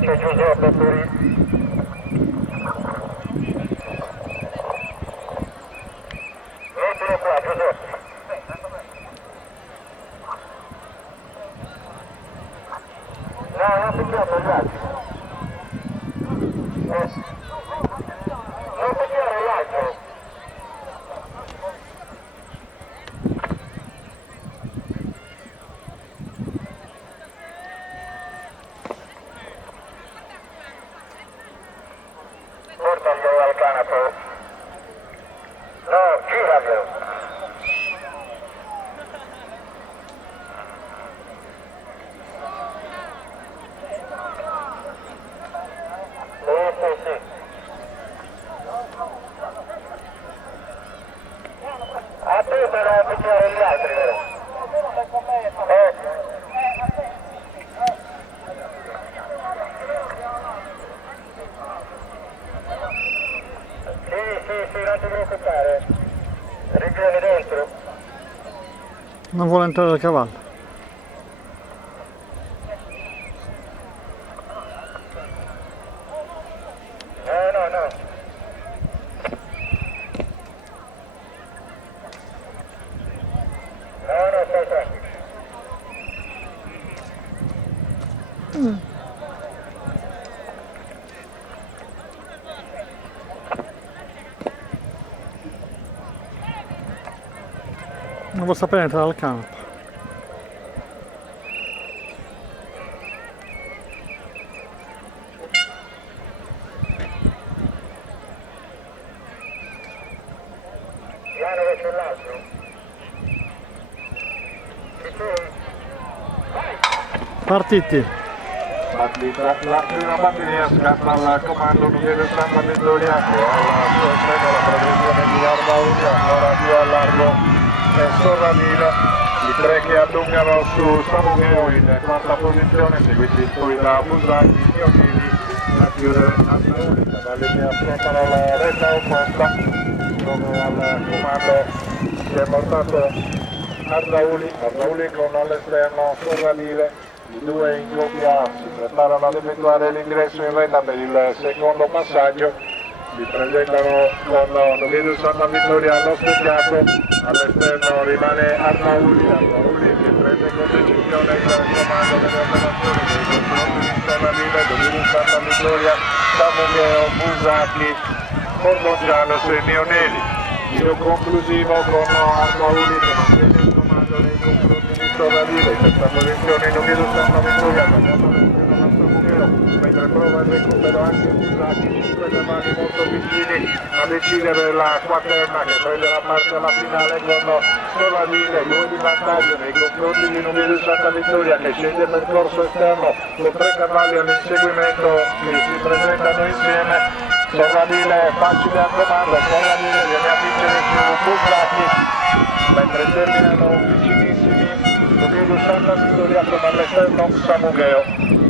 C'è Giuseppe Puri. Mettilo qua Giuseppe. No, non picchiamo gli altri. Non picchiare l'altro. Non vuole entrare il cavallo. No. No, stai tranquillo. Non vuol sapere entrare al campo. Piano che c'è l'altro. Partiti. La prima batteria scatta al comando Nughedu Sanna Vittoria che alla sua estrema la progressione di Ardauli, ancora più a largo Sorradile, i tre che allungano su Samugheo in quarta posizione, seguiti poi da Busachi e Giovanni a chiudere Ardauli. I cavalli che affrontano la retta opposta, dove al comando si è portato Ardauli con all'esterno Sorradile. I due in coppia si preparano ad effettuare l'ingresso in retta per il secondo passaggio. Vi presentano con Nughedu Sanna Vittoria allo specchiato, all'esterno rimane Ardauli che prende con decisione il comando delle operazioni dei confronti di Sorradile, Nughedu Sanna Vittoria, Samugheo, Busachi, Fordongianus e Nionelli. Giro conclusivo con Ardauli che non tiene il comando nei confronti di Sorradile, in questa posizione Nughedu Sanna Vittoria, mentre prova il recupero anche Busachi, 5 cavalli molto vicini a decidere la quaterna che prenderà parte alla finale con Sorradile, 2 di vantaggio nei confronti di Nughedu Sanna Vittoria che sceglie il percorso esterno con 3 cavalli all'inseguimento che si presentano insieme. Sorradile facile al comando, Sorradile viene a vincere su Busachi. mentre terminano vicinissimi Nughedu Sanna Vittoria con all'esterno Samugheo.